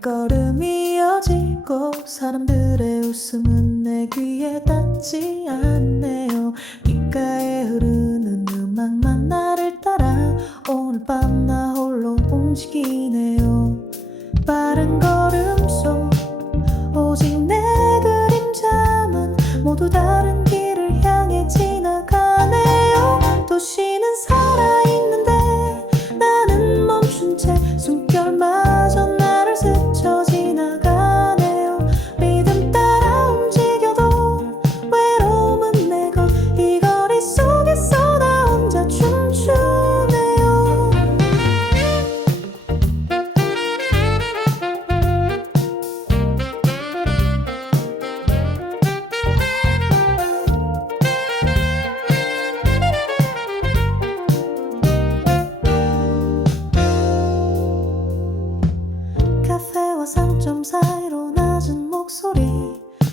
발걸음이 이어지고 사람들의 웃음은 내 귀에 닿지 않네요. 귓가에 흐르는 음악만 나를 따라 오늘 밤 나 홀로 움직이네요. 빠른 걸음속 오직 내 그림자만 모두 다른 길을 향해 지나가네요. 도시는 살아있는데 나는 멈춘 채 숨결마저 나를 스쳐 지나가네요. 리듬 따라 움직여도 외로움은 내 것. 이 거리 속에서 나 혼자 춤추네요. 카페와 상점 사이로 낮은 목소리,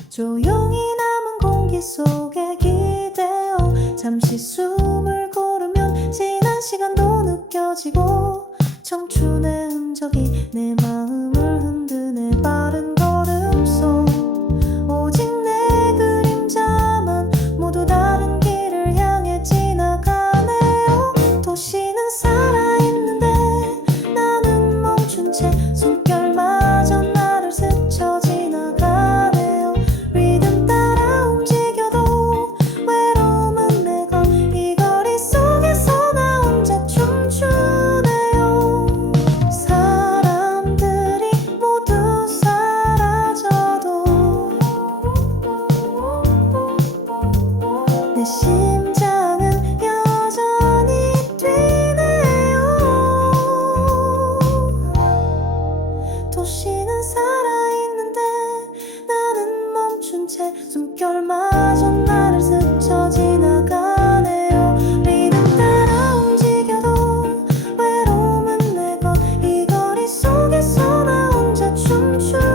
조용히 남은 공기 속에 기대어 잠시 숨을 고르면 지난 시간도 느껴지고 청춘의 흔적이 내 마음을 흔드네. 빠른 걸음 속 오직 내 그림자만 모두 다른 길을 향해 지나가네요. 도시는 살아있는데 나는 멈춘 채 숨결마저 나를 스쳐 지나가네요. 리듬 따라 움직여도 외로움은 내 것. 이 거리 속에서 나 혼자 춤추네요. 사람들이 모두 사라져도 내 심장은 여전히 뛰네요. 도시는 살아있는데 나는 멈춘 채 숨결마저 나를 스쳐 지나가네요. 리듬 따라 움직여도 외로움은 내 것. 이 거리 속에서 나 혼자 춤추네요.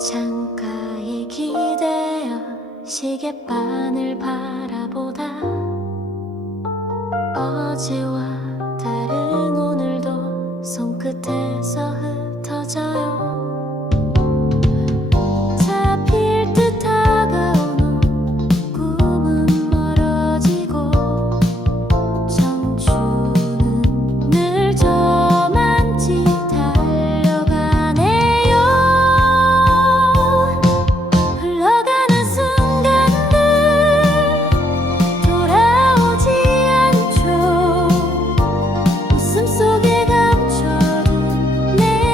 창가에 기대어 시계반을 바라보다 어제와 다른 오늘도 손끝에서 흩어져요. 잡힐 듯 다가오는 꿈은 멀어지고 청춘은 늘 저만치 달려가네요. 흘러가는 순간들 돌아오지 않죠. 웃음 속에 감춰둔 내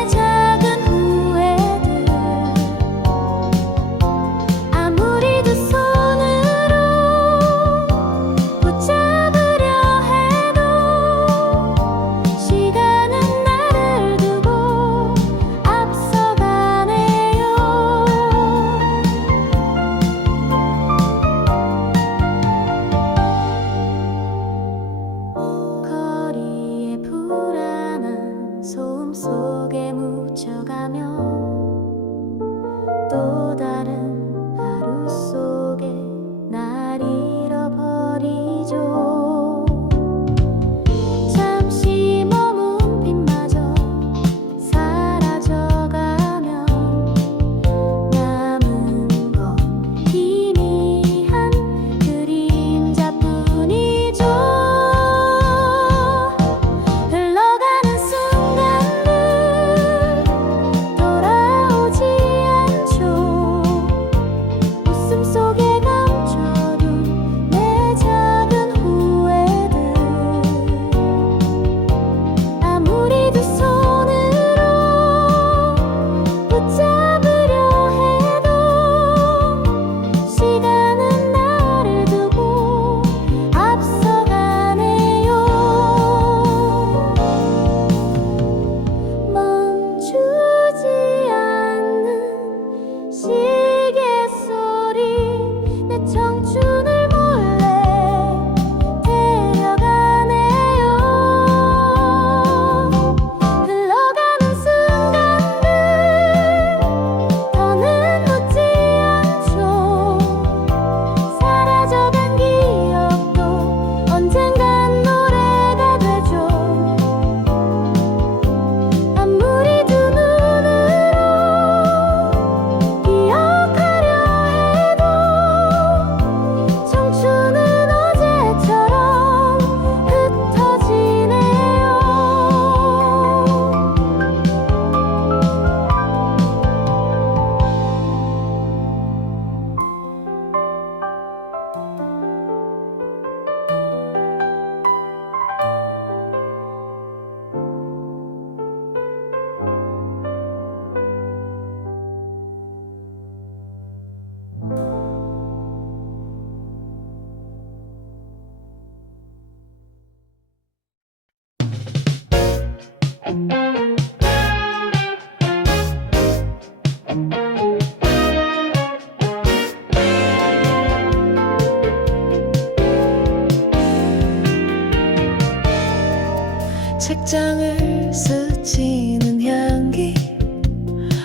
책장을 스치는 향기,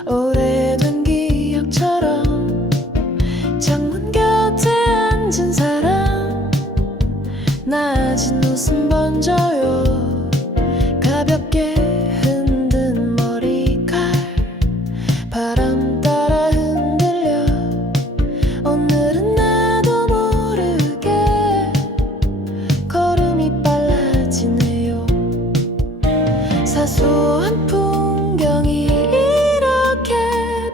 오래된 기억처럼 창문 곁에 앉은 사람, 낮은 웃음 번져요. 가볍게 흔든 머리칼, 바람 따라 흔들려. 오늘은 나도 모르게 걸음이 빨라지네요. 사소한 풍경이 이렇게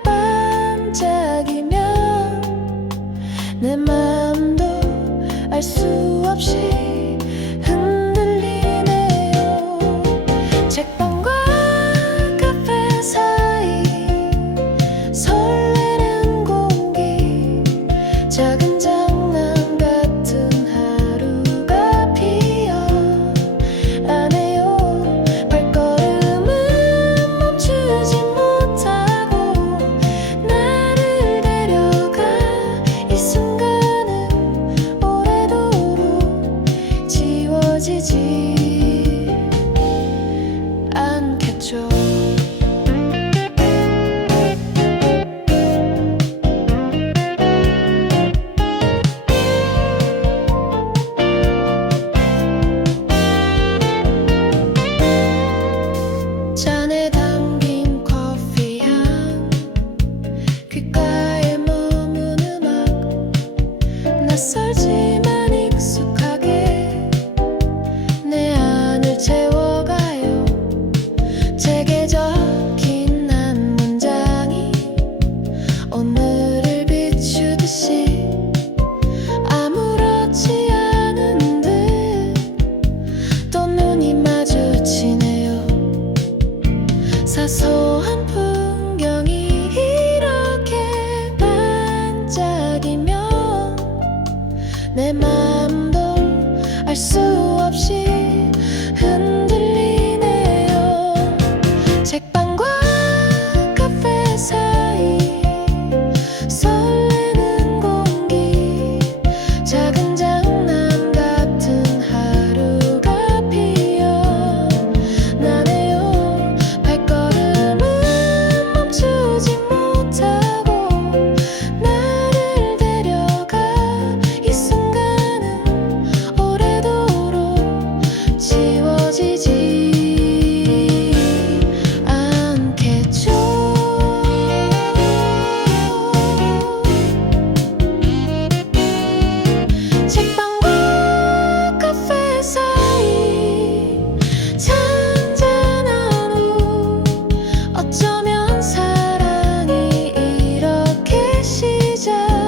반짝이면 내 마음도 알 수 없이 흔들리네요. 책방과 카페 사이 설레는 공기, 작은 장난 같은 하루가 피어나네요. 발걸음은 멈추지 못하고 나를 데려가. 이 순간은 오래도록 지워지지 않겠죠. 잔에 담긴 커피 향, 귓가에 머문 음악, 낯설지만 익숙하게 내 안을 채워가요. 책에 적힌 한 문장이 오늘을 비추듯이 아무렇지 않은 듯 또 눈이 마주치네요. 사소한 풍경이 이렇게 반짝이면 내 마음도 알 수 없이 흔들리네요. 책방과 카페 사이 설레는 공기, 작은 장난 같은 하루가 피어나네요. 발걸음은 멈추지 못하고 나를 데려가. 이 순간은 오래도록 지워지지 않겠죠. 책방과 카페 사이 잔잔한 후, 어쩌면 사랑이 이렇게 시작되네요.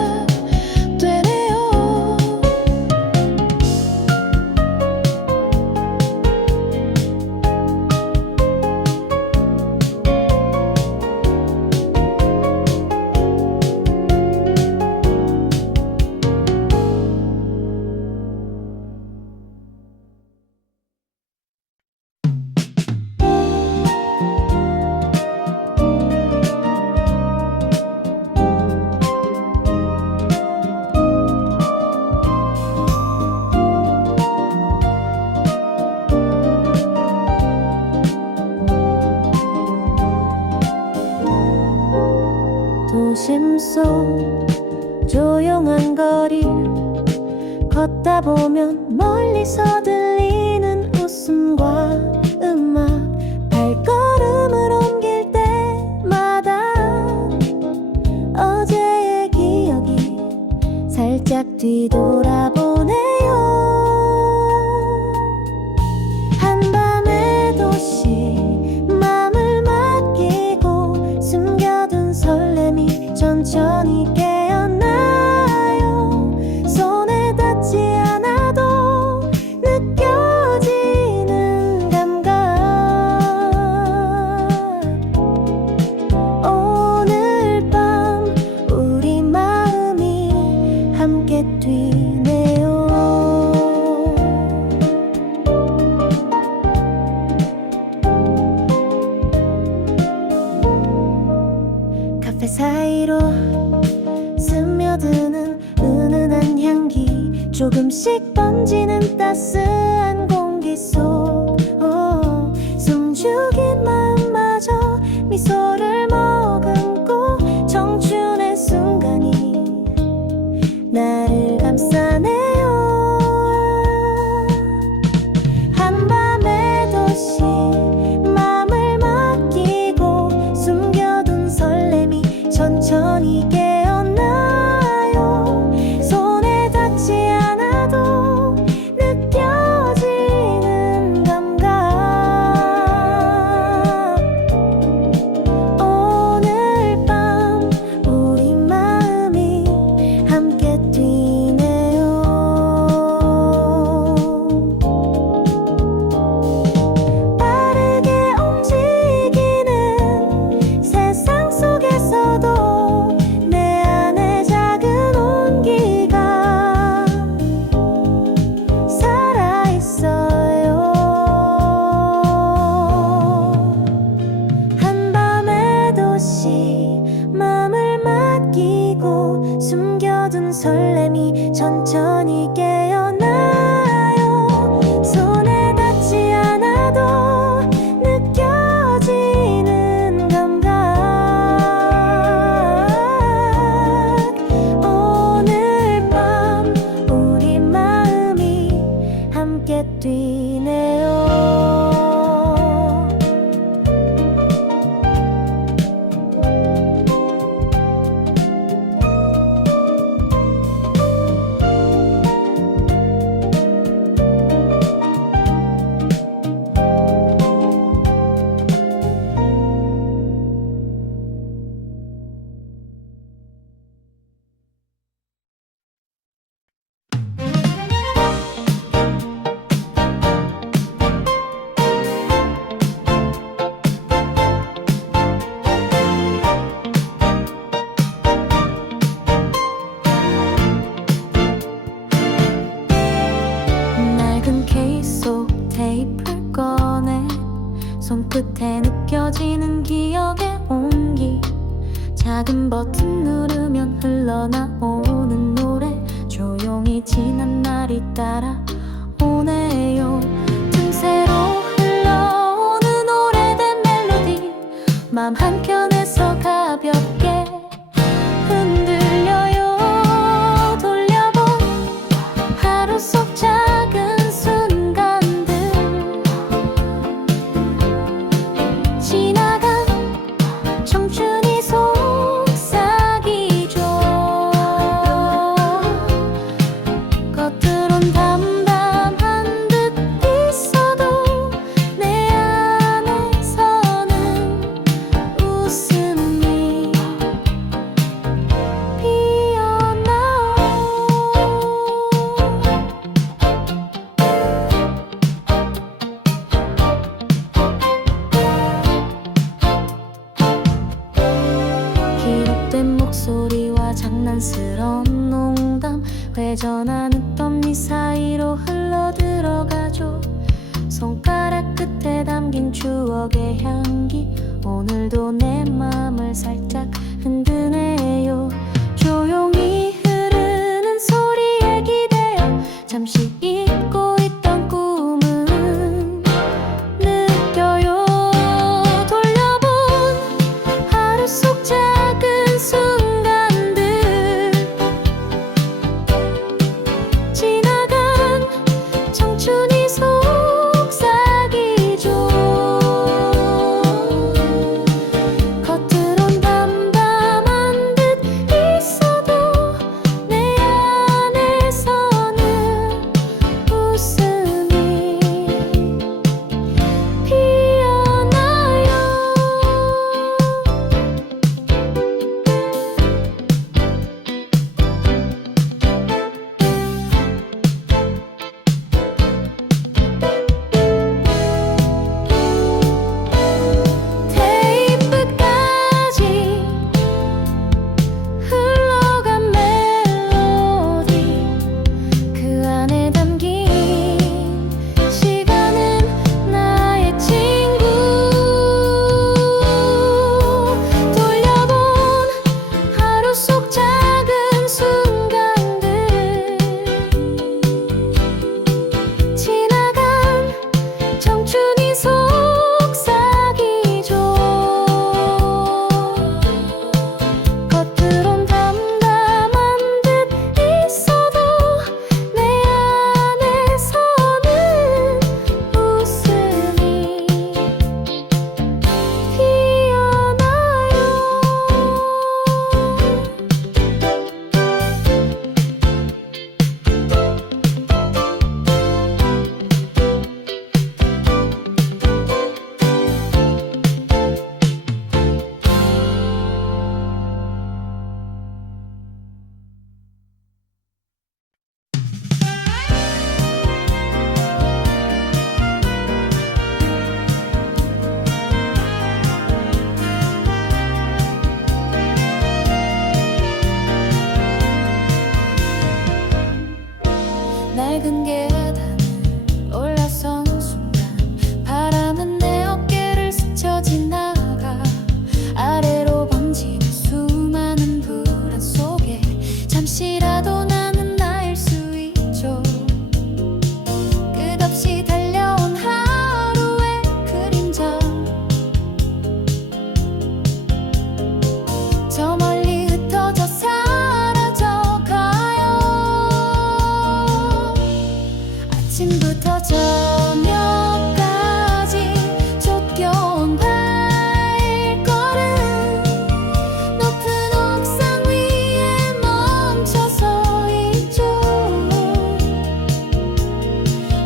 도심 속 조용한 거리 걷다 보면 멀리서 들리는 웃음과 음악, 발걸음을 옮길 때마다 어제의 기억이 살짝 뒤돌아보네요. 한밤의 도시, 맘을 맡기고 숨겨둔 설렘이 천천히 깨어나요. 손에 닿지 않아도 느껴 조금씩 번지는 따스한 공기 속 숨죽인 마음마저 미소를 머금고 청춘의 순간이 나를 감싸네요. 한밤의 도시 맘을 맡기고 숨겨둔 설렘이 천천히 깨어나요. 손에 닿지 않아도 느껴지는 감각. 오늘 밤 우리 마음이 함께 뛰네요. 빠르게 움직이는 세상 속에서도 내 안에 작은 온기가 살아있어요. 한밤의 도시 맘을 맡기고 숨겨둔 설렘이 천천히 깨어나요. 손에 닿지 않아도 느껴지는 감각. 오늘 밤 우리 마음이 함께 뛰네요. 낡은 케이스 속 테이프를 꺼내 손끝에 느껴지는 기억의 온기. 작은 버튼 누르면 흘러나오는 노래 조용히 지난 날이 따라오네요. 틈새로 흘러오는 오래된 멜로디 맘 한켠에서 가볍게 흔들려요. 돌려본 하루 속 작은 순간들 지나간 청춘이 속삭이죠. 겉으론 담담한 듯 있어도 내 안에서는 웃음이 기록된 목소리와 장난스러운 농담 회전하는 덤니 사이로 흘러들어가죠. 손가락 끝에 담긴 추억의 향기 오늘도 내 맘을 살짝 흔드네요. 조용히 흐르는 소리에 기대어 잠시 잊고 있던 꿈은 느껴요. 돌려본 하루 속 작은 순간들 지나간 청춘이 속삭이죠. 겉으론 담담한 청춘이 속삭이죠. 겉으론 담담한 듯 있어도 내 안에서는 웃음이 피어나요. 낡은 계단을 올라선 순간 바람은 내 어깨를 스쳐 지나가 아래로 번지는 수많은 불안 속에 잠시라도 나는 나일 수 있죠. 끝없이 달려온 하루의 그림자 저 멀리 흩어져 사라져가요. 아침부터 저녁까지 쫓겨온 발걸음 높은 옥상 위에 멈춰서 있죠.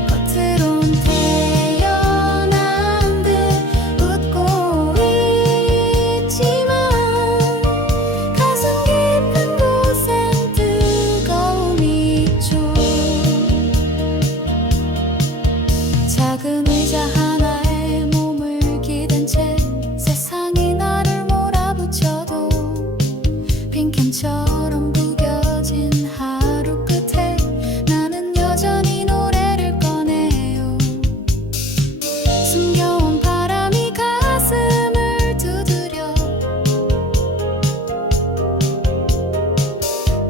겉으론 태연한 듯 웃고 있지만 가슴 깊은 곳엔 뜨거움이 있죠. 작은 의자 하나에 몸을 기댄 채 세상이 나를 몰아붙여도 빈캔처럼 구겨진 하루 끝에 나는 여전히 노래를 꺼내요. 숨겨온 바람이 가슴을 두드려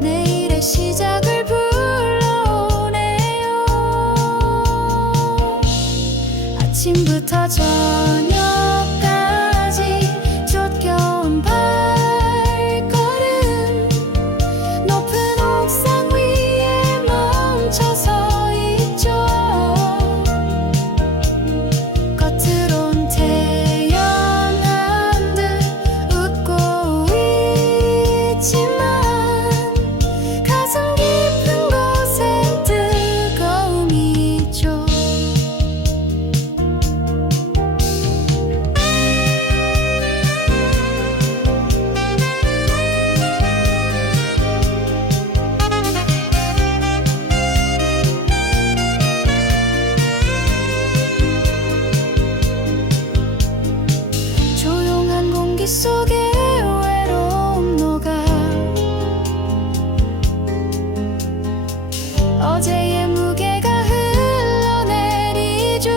내일의 시작을 불러오네요. 아침부터 저녁까지 쫓겨온 발걸음 높은 옥상 위에 멈춰서 있죠. 겉으론 태연한 듯 웃고 있지만 가슴 깊은 곳엔 뜨거움이 있죠. 조용한 공기 속에 외로움 녹아 어제의 무게가 흘러내리죠.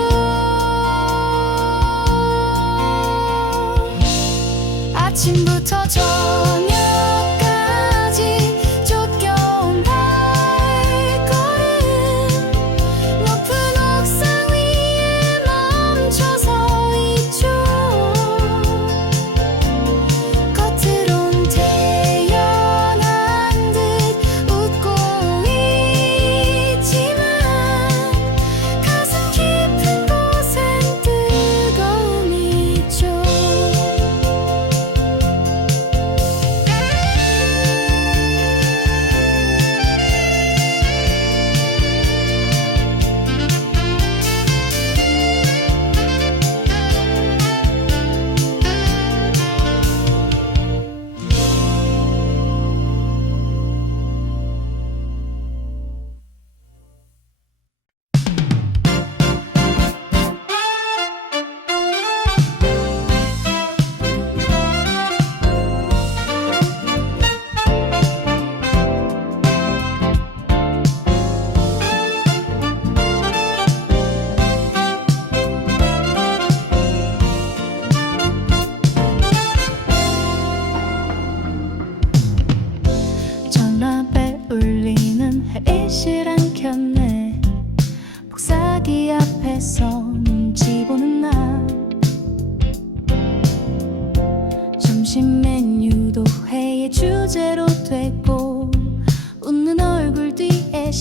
아침부터 저녁까지 쫓겨온 발걸음 높은 옥상 위에 멈춰서 있죠. 겉으론 태연한 듯 웃고 있지만 가슴 깊은 곳엔 뜨거움이 있죠.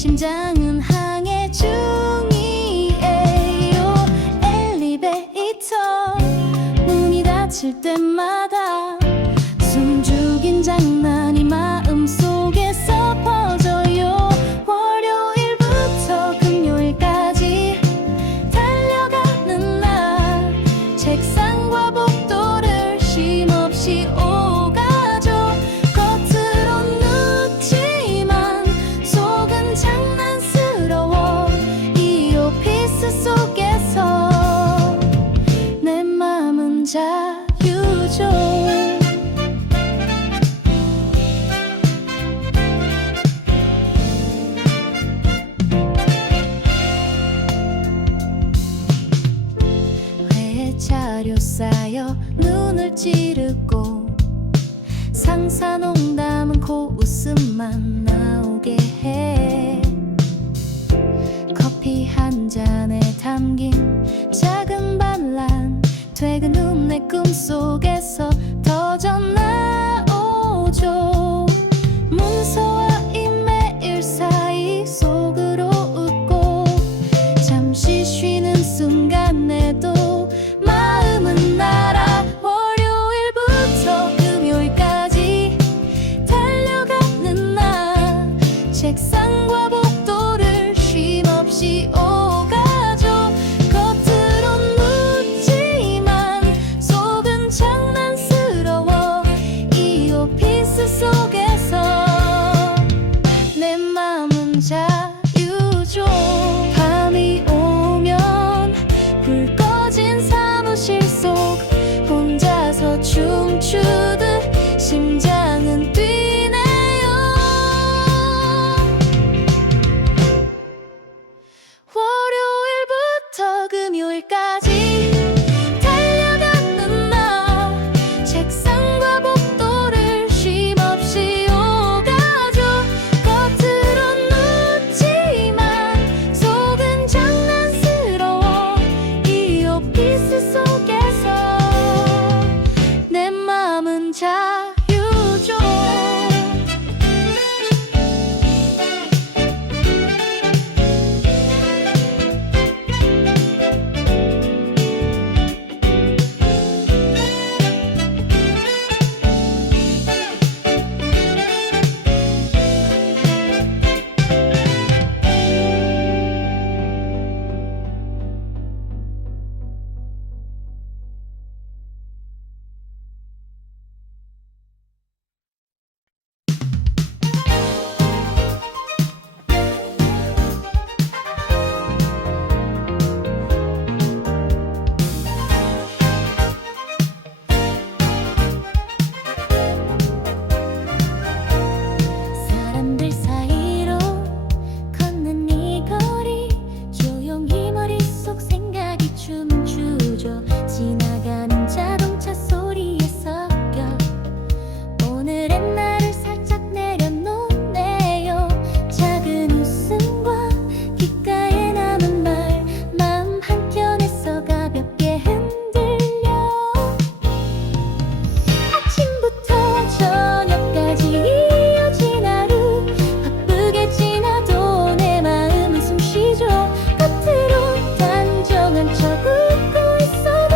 심장은 항해 중이에요. 엘리베이터 문이 닫힐 때마다 숨죽인 장난이 마음속에서 퍼져요. 월요일부터 금요일까지 달려가는 날 책상과 복도를 쉼없이 오가죠. 겉으론 눕지만 속은 장난스러워. 이 오피스 속에서 내 맘은 자유죠. 회에 차려 쌓여 눈을 찌르고 상사 농담은 코웃음만 나오게 해. 커피 한 잔에 담긴 작은 반란 퇴근 후 내 꿈속에서 터져 나오죠. 문서와 이메일 사이 속으로 웃고 잠시 쉬는 순간에도 마음은 날아. 월요일부터 금요일까지 달려가는 날 책상과 복도를 쉼없이 오가죠. 겉으론 묻지만 속은 장난스러워. 이 오피스 속에서 내 맘은 자유죠. 밤이 오면 불 꺼진 사무실 속 혼자서 춤추듯 심장은 뛰네요. 월요일부터 금요일까지 달려가는 날 책상과 복도를 쉼없이 오가죠. 겉으론 눕지만 속은 장난스러워. 이 오피스 속에서 내 맘은 자유죠. 사람들 사이로 걷는 이 거리 조용히 머릿속 생각이 춤추죠. 지나가는 자동차 소리에 섞여 오늘의 나를 살짝 내려놓네요. 작은 웃음과 귓가에 남은 말 마음 한켠에서 가볍게 흔들려. 아침부터 저녁까지 이어진 하루 바쁘게 지나도 내 마음은 숨쉬죠. 겉으로 단정한 척 웃고 있어도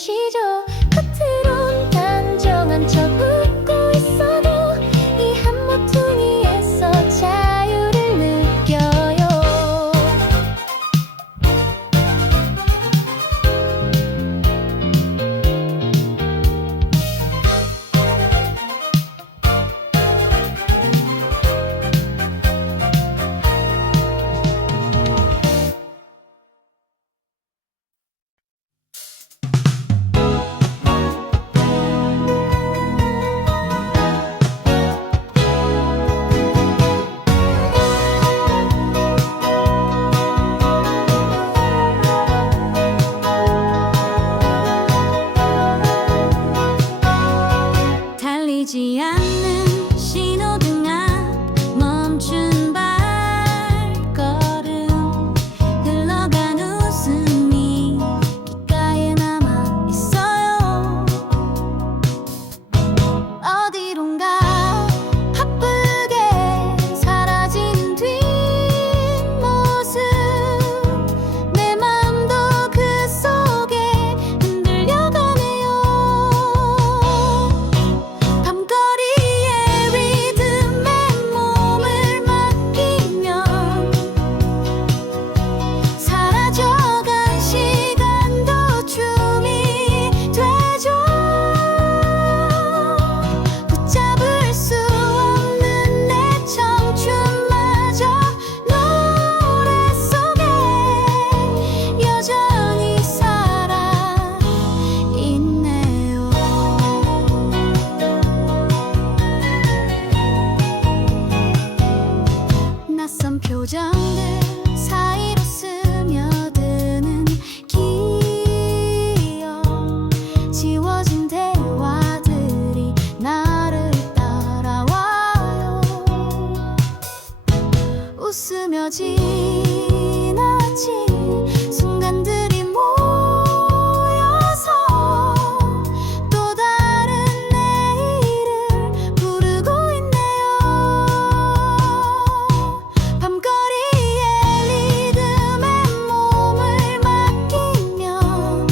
쉬죠. 겉으론 단정한 척 웃고 있어도 이 한 모퉁이에서 자유를 느껴요. 달리지 않는 신호등 앞 멈춘 발걸음 흘러간 웃음이 귓가에 남아 있어요. 어디론가 바쁘게 사라진 뒷모습 내 맘도 그 속에 흔들려가네요. 밤거리의 리듬에 몸을 맡기면 사라져간 시간도 춤이 되죠. 붙잡을 수 없는 내 청춘마저 노래 속에 여전히 살아있네요. 낯선 표정들 사이로 스며드는 기억 지워진 대화들이 나를 따라와요. 웃으며 지나친 순간들이 모여서 또 다른 내일을 부르고 있네요. 밤거리의 리듬에 몸을 맡기면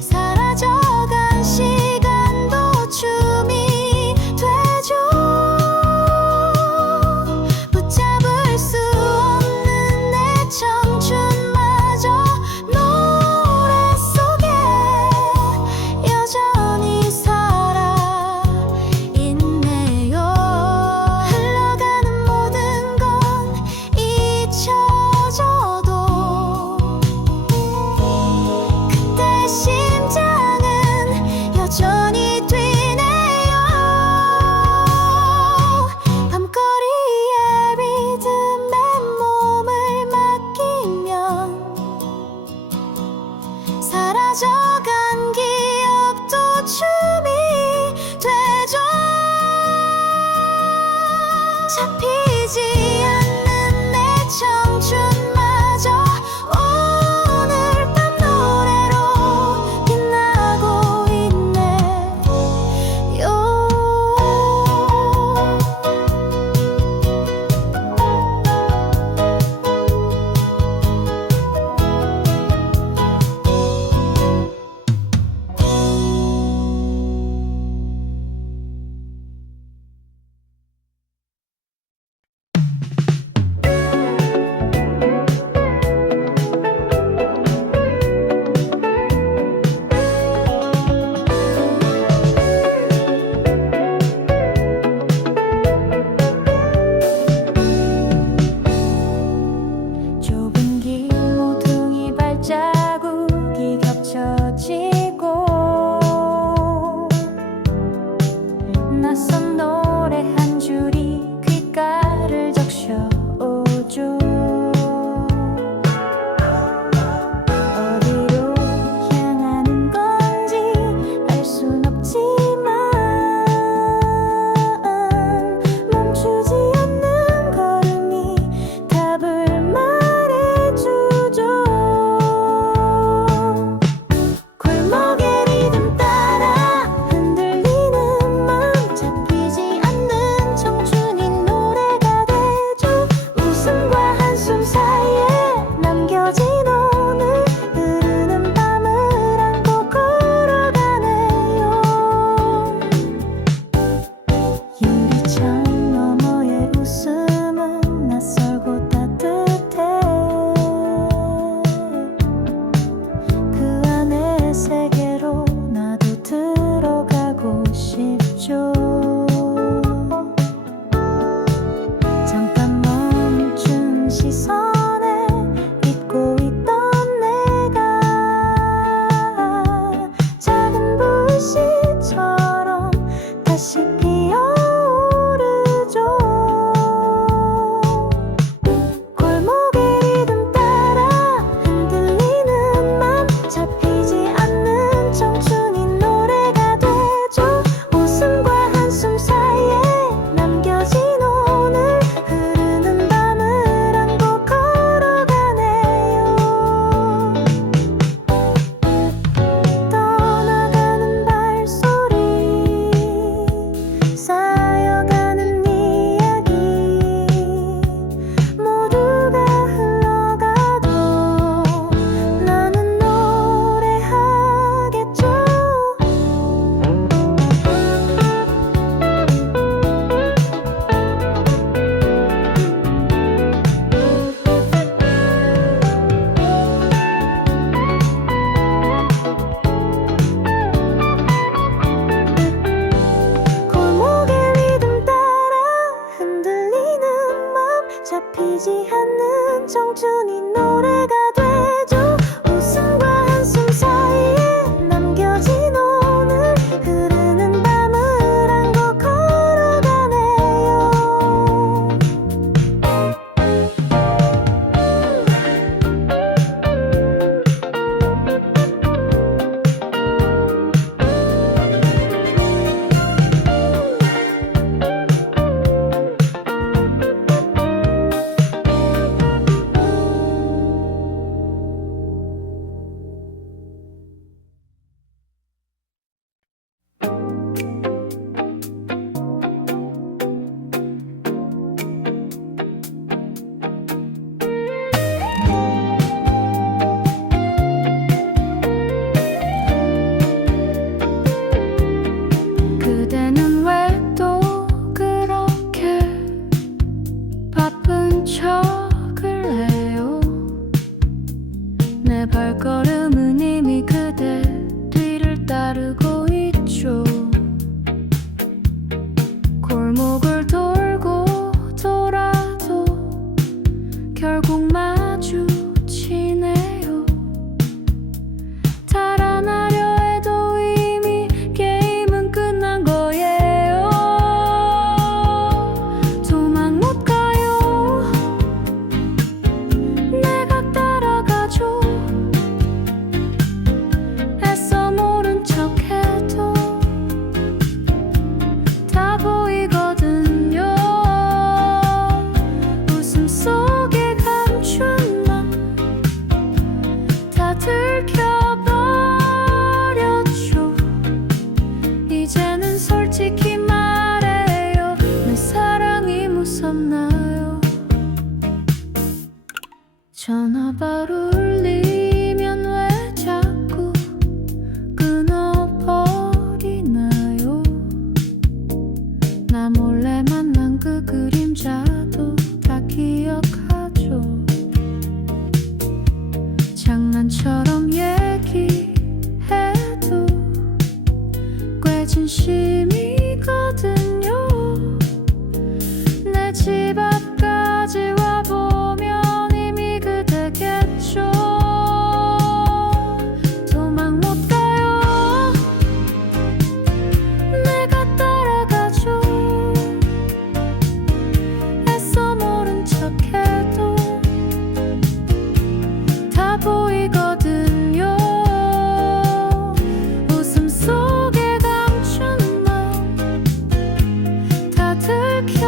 사라져간 시간도 춤이 되죠. 붙잡을 수 없는 내 청춘마저 노래 속에 여전히 살아있네요. 흘러가는 모든 건 잊혀져도 그때의 심장은 여전히 뛰네요. 밤거리의 리듬에 몸을 맡기면 사라져간 기억도 춤이 되죠. 잡히지 않는 내 청춘마저 오늘 밤 노래로 빛나고 있네요. 발걸음은 이미 그대 뒤를 따르고 있죠. 골목을 돌고 돌아도 결국 마주치네요. 달아나려 해도 이미 게임은 끝난 거예요. 도망 못 가요. 내가 따라가죠. 애써 모른 척해도 다 보이거든요. 웃음 속에 감춘 맘 다 들켜버렸죠. 이제는 솔직히 말해요. 내 사랑이 무섭나요? 전화바로 울리면 왜 자꾸 끊어버리나요? 나 몰래 만난 그 그림자도 다 기억하죠. 장난처럼 얘기해도 꽤 진심이거든요. 내 집 앞까지 와보면 이미 그대겠죠. 도망 못 가요. 내가 따라가죠. 애써 모른 척해도 다 보이거든요. 웃음 속에 감춘 맘 다 들켜버렸죠.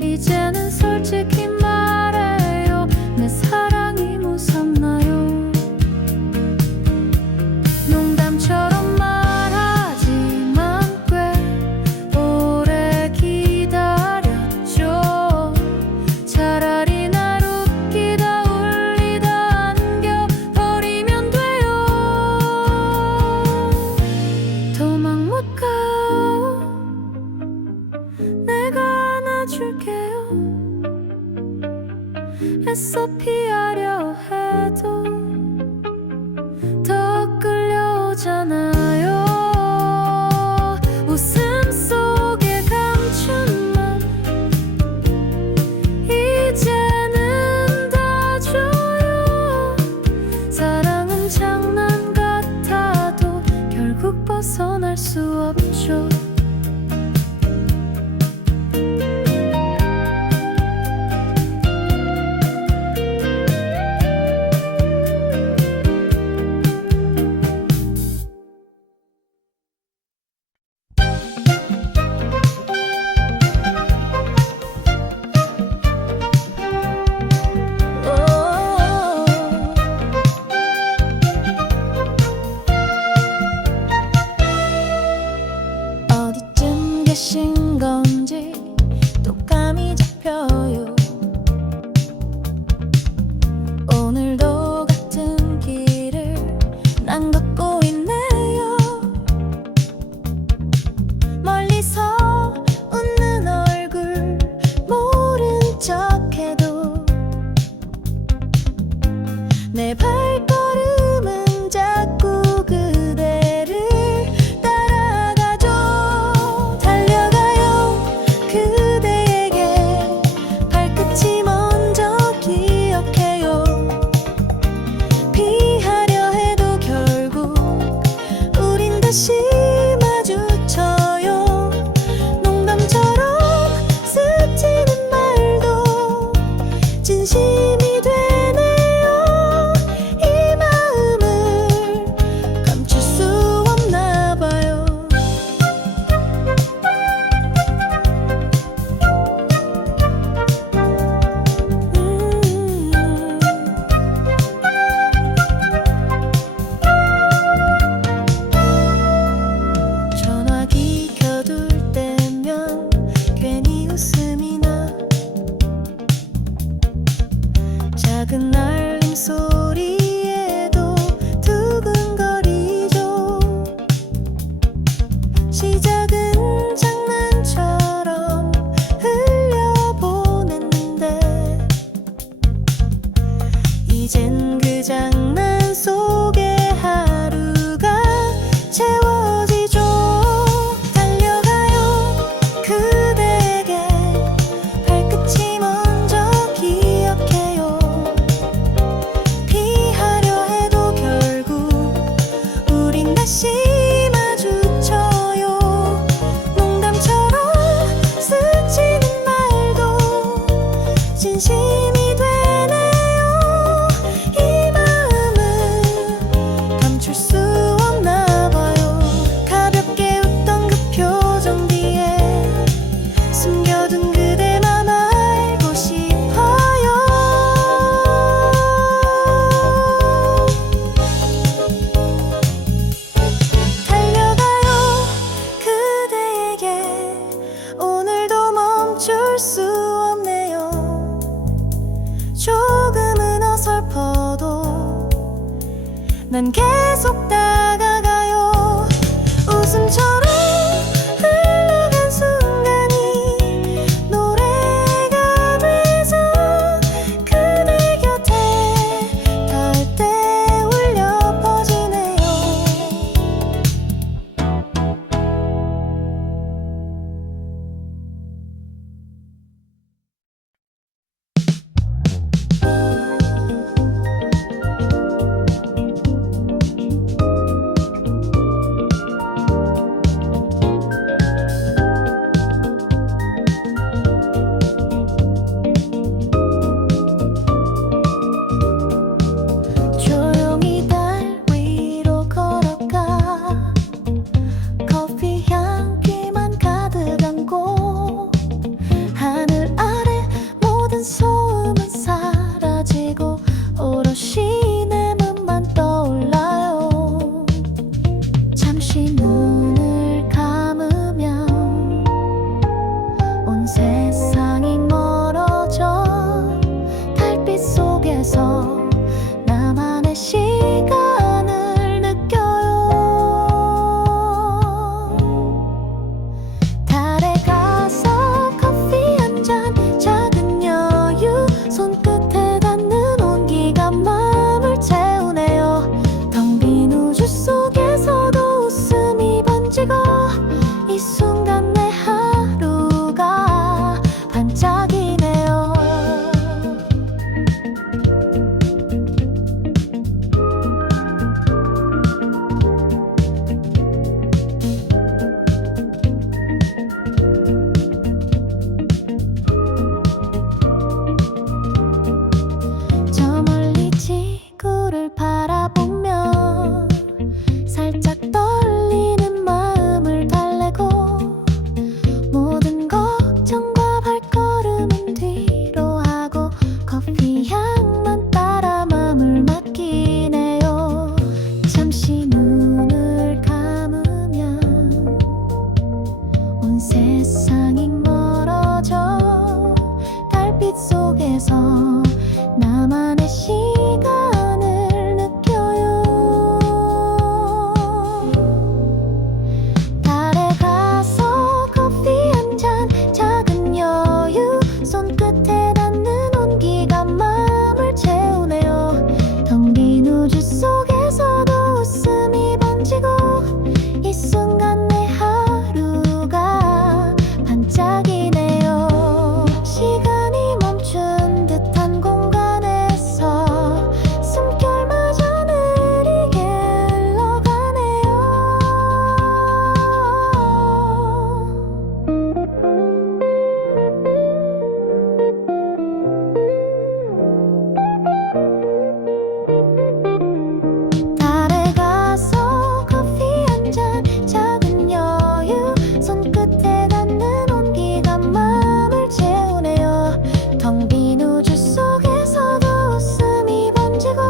이제는 솔직히 말해요. 내 사랑이 무섭나요? 농담처럼 말하지만 꽤 오래 기다렸죠. 차라리 날 웃기다 울리다 안겨버리면 돼요. 도망 못 가요. 내가 안아줄게요. 애써 피하려 해도 더 끌려오잖아요. 웃음 속에 감춘 맘 이제는 다 줘요. 사랑은 장난 같아도 결국 벗어날 수 없죠. 어디쯤 계신 건지 또 감이 잡혀요. 오늘도 같은 길을 난 걷고 있네요. 멀리서 웃는 얼굴 모른 척해도 내 발걸음은 자꾸 그대를 따라가죠. 달려가요. 그대에게 발끝이 먼저 기억해요. 피하려 해도 결국 우린 다시 마주쳐요. 농담처럼 스치는 말도 진심이 되네요. 이 마음을 감출 수 없나 봐요. 전화기 켜둘 때면 괜히 웃음이 나. 작은 알림 소리에도 두근거리죠. 시작은 장난처럼 흘려보냈는데 난 계속 다가가요. 웃음처럼 흘러간 순간이 노래가 돼서 그대 곁에 닿을 때 울려 퍼지네요. 조용히 달 위로 걸어가 커피 향기만 가득 안고 하늘 아래 모든 소음은 사라지고 오롯이 내 맘만 떠올라요. 잠시 눈을 감으면 온 세상이 멀어져 달빛 속에서 나만의 시간을 느껴요. 달에 가서 커피 한 잔 작은 여유 손끝에 닿는 온기가 마음을 채우네요. 텅 빈 우주 속에서도 웃음이 번지고 이 순간 내 하루가 반짝이네요. 저 멀리 지구를 바라보며 살짝 떨리는 마음을 달래고 모든 걱정과 발걸음은 뒤로 하고 커피 향만 따라 맘을 맡기네요. 잠시 눈을 감으면 온 세상이 멀어져 달빛 속에서 나만의 시간을 느껴요. 달에 가서 커피 한 잔 작은 여유 손끝에 닿는 온기가 마음을 채우네요. 텅 빈 우주 속에서도 웃음이 번지고 이 순간 내 하루가 반짝이네요. 시간이 멈춘 듯한 공간에서 숨결마저 느리게 흘러가네요. 달에 가서 커피 한 잔 작은 여유 손끝에 닿는 온기가 마음을 채우네요. 텅 빈 우주 속에서도 웃음이 번지고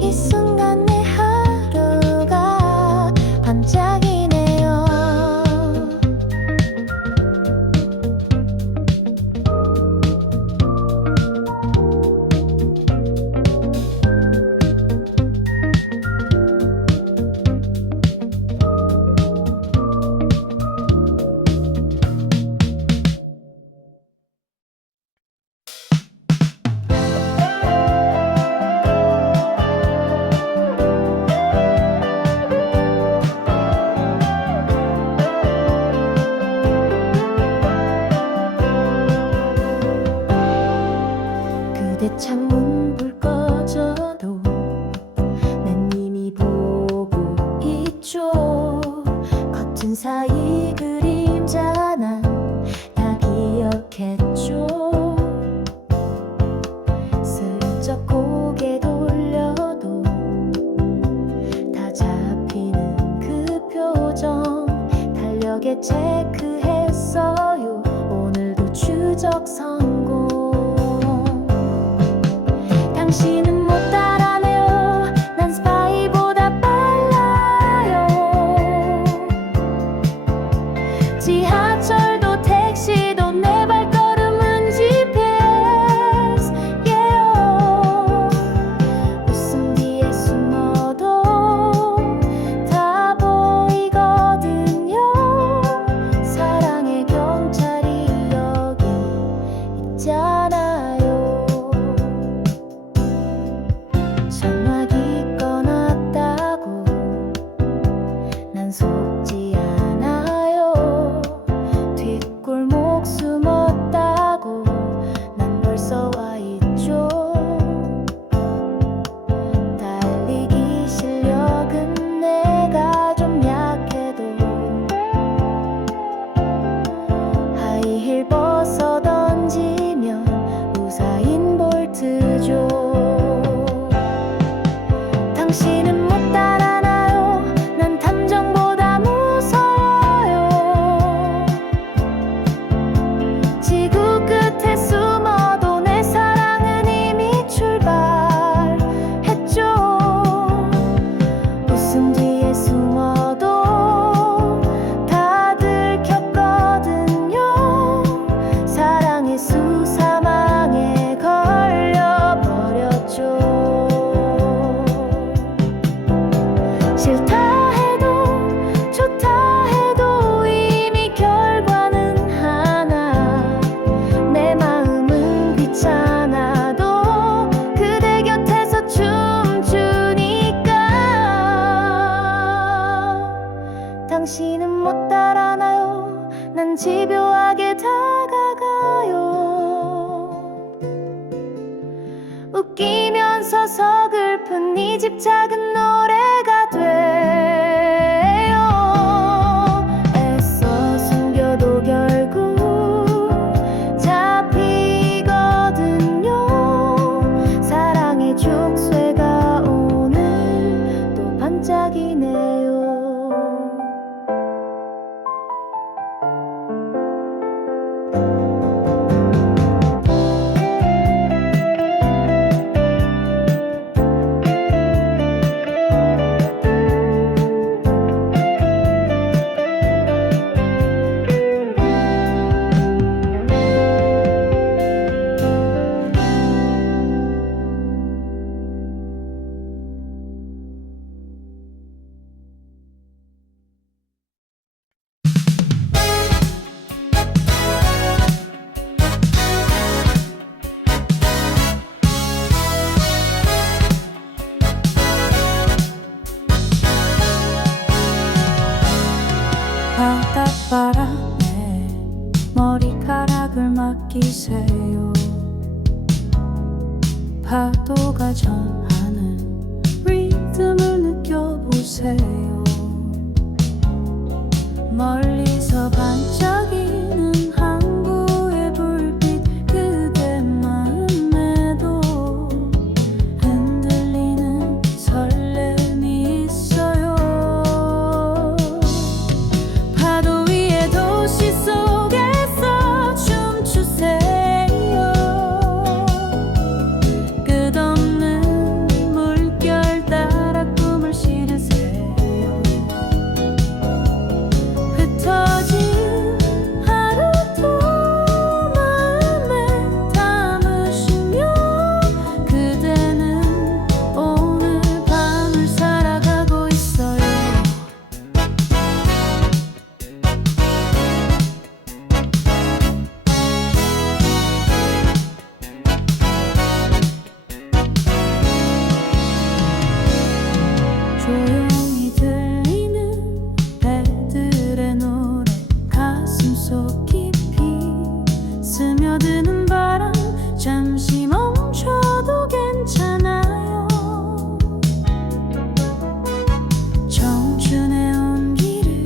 이 순간 내 하루가 반짝이네요. 그대 창문 불 꺼져도 난 이미 보고 있죠. 커튼 사이 그림자 난 다 기억했죠. 슬쩍 고개 돌려도 다 잡히는 그 표정 달력에 체크했어요. 오늘도 추적 성공. 당신은 못 따라내요. 난 스파이보다 빨라요. 지하철도 택시도 내 발걸음은 GPS. 웃음 뒤에 숨어도 당신은 못 따라나요? 난 집요하게 다가가요. 웃기면서 서글픈 이 집 작은 노래가 돼요. 애써 숨겨도 결국 잡히거든요. 사랑의 족쇄가 오늘 또 반짝이네요. 바닷바람에 머리카락을 맡기세요. 파도가 전하는 리듬을 느껴보세요. 멀리서 반짝이는 항구의 불빛 그대 마음에도 흔들리는 설렘이 있어요. 파도 위에 도시 속에서 춤추세요. 끝없는 물결 따라 꿈을 실으세요. 흩어진 하루도 마음에 담으시며 그대는 오늘 밤을 살아가고 있어요. 조용히 들리는 배들의 노래 가슴속 깊이 스며드는 바람 잠시 멈춰도 괜찮아요. 청춘의 온기를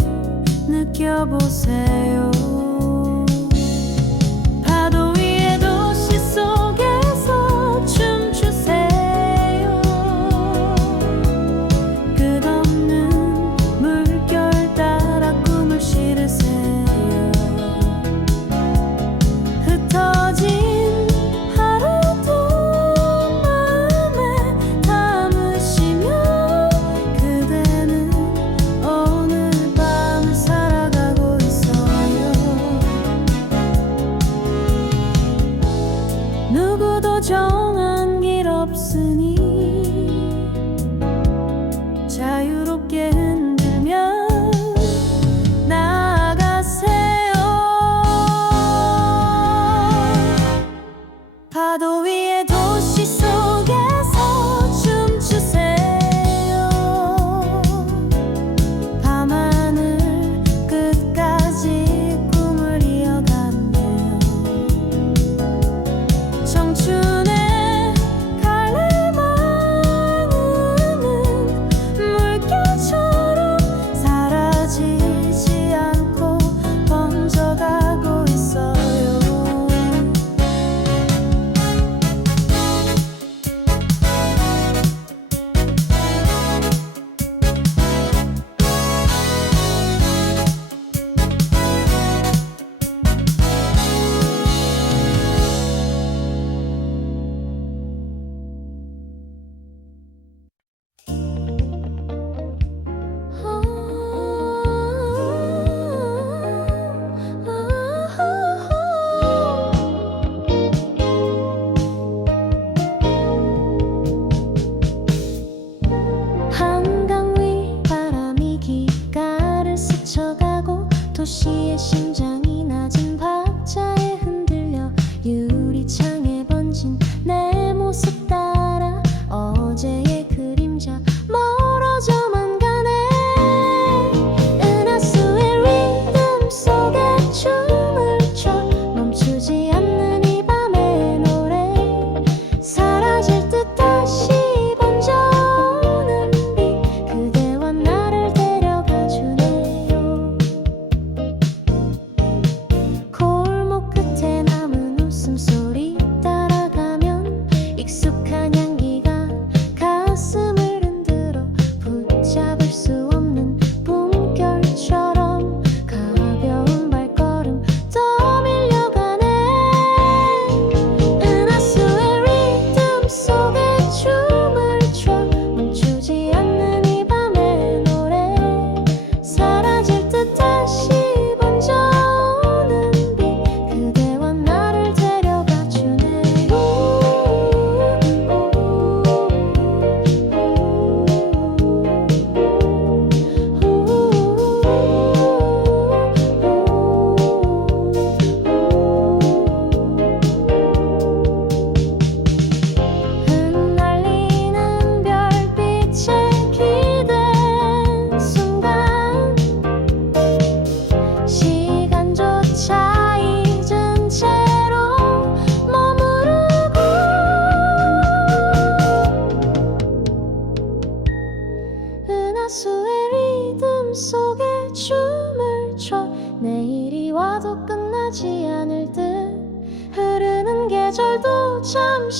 느껴보세요. 파도 위에 도시 속에서 춤추세요. 끝없는 물결 따라 꿈을 실으세요. 흩어진 하루도 마음에 담으시며 그대는 오늘 밤을 살아가고 있어요. 누구도 정한 길 없으니 자유롭게 흔들며 나아가세요. 파도 위에 도시 속에서 춤추세요. 밤하늘 끝까지 꿈을 이어가며 청춘의 갈래만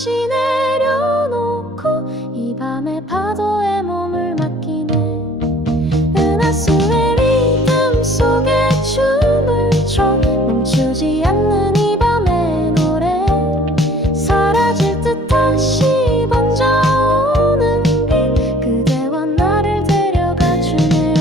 잠시 내려놓고 이 밤의 파도에 몸을 맡기네. 은하수의 리듬 속에 춤을 춰 멈추지 않는 이 밤의 노래. 사라질 듯 다시 번져오는 빛 그대와 나를 데려가 주네요.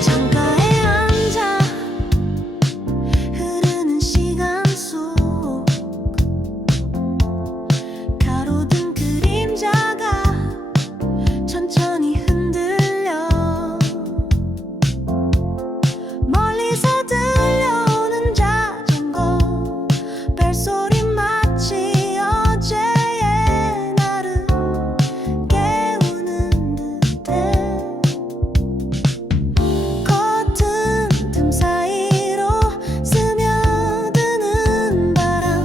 창가에 앉아 흐르는 시간 속 가로등 그림자가 천천히 흔들려. 멀리서 들려오는 자전거 벨소리 마치 어제의 나를 깨우는 듯해. 커튼 틈 사이로 스며드는 바람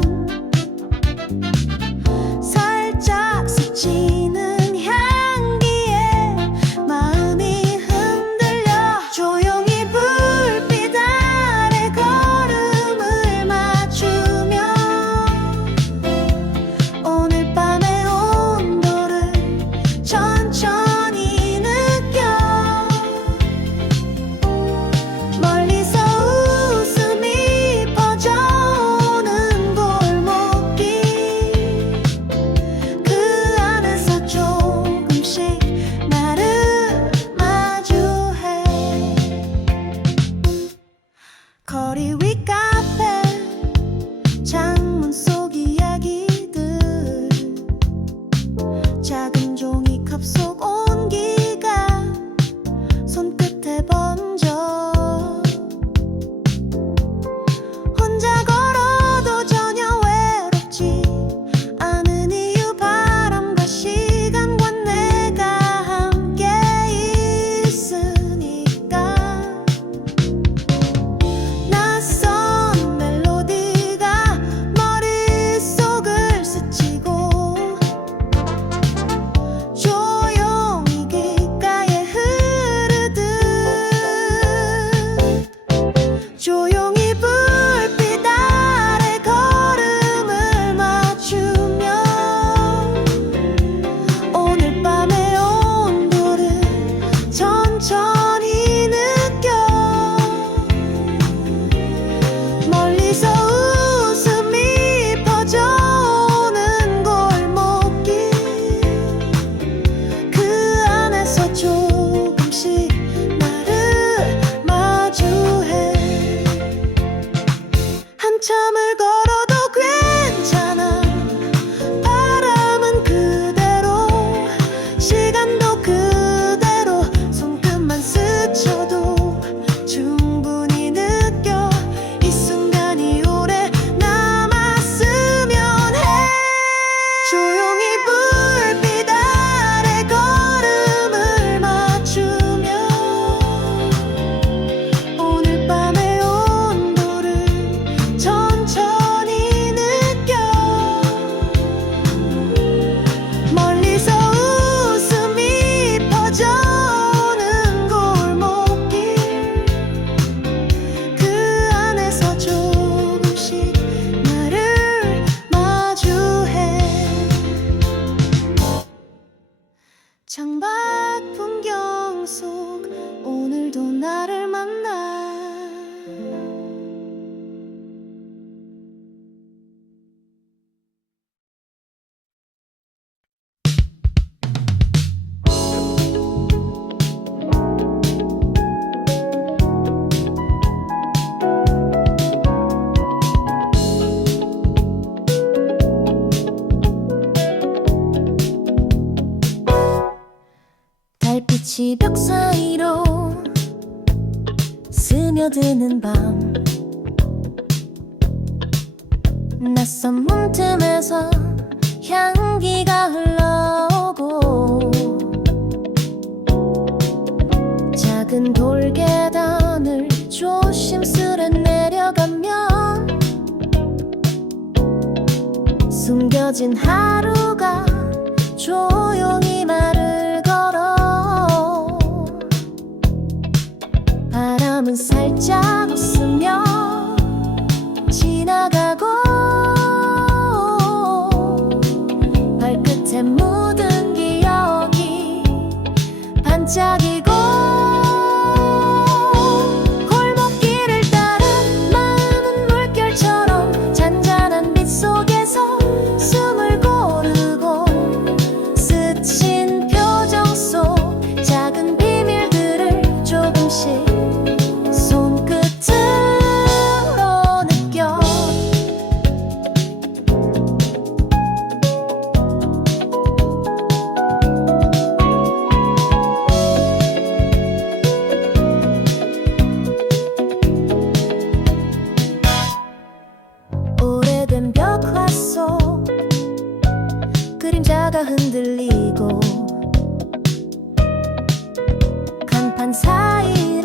살짝 스치는 향기에 마음이 흔들려. 조용히 불빛 아래 걸음을 맞추며 오늘 밤의 온도를 천천히 느껴. 멀리서 웃음이 퍼져오는 골목길 그 안에서 조금씩 나를 마주해. 거리 위 카페 창문 속 이야기들 작은 종이컵 속 온기가 손끝에 번져. 혼자 걸어도 전혀 외롭지 않은 이유 바람과 시간과 내가 함께 있으니까. 낯선 멜로디가 머릿속을 스치고 조용히 귓가에 흐르듯 조용히 불빛 아래 걸음을 맞추며 오늘 밤의 온도를 천천히 느껴. 멀리서 웃음이 퍼져오는 골목길 그 안에서 조금씩 나를 마주해. 한참을 걸어도 괜찮아. 바람은 그대로 시간도 그대로 손끝만 스쳐도 충분히 느껴. 이 순간이 오래 남았으면 해. 조용히 불빛 아래 걸음을 맞추며 오늘 밤의 온도를 천천히 시벽 사이로 스며드는 밤, 낯선 문틈에서 향기가 흘러오고 작은 돌계단을 조심스레 내려가면 숨겨진 하루가 조용히 말을 걸어. 바람은 살짝 웃으며 지나가고 발끝에 묻은 기억이 반짝이고 골목길을 따라 마음은 물결처럼 잔잔한 빛 속에서 숨을 고르고 스친 표정 속 작은 비밀들을 조금씩 손끝으로 느껴. 오래된 벽화 속 그림자가 흔들리고 간판 사이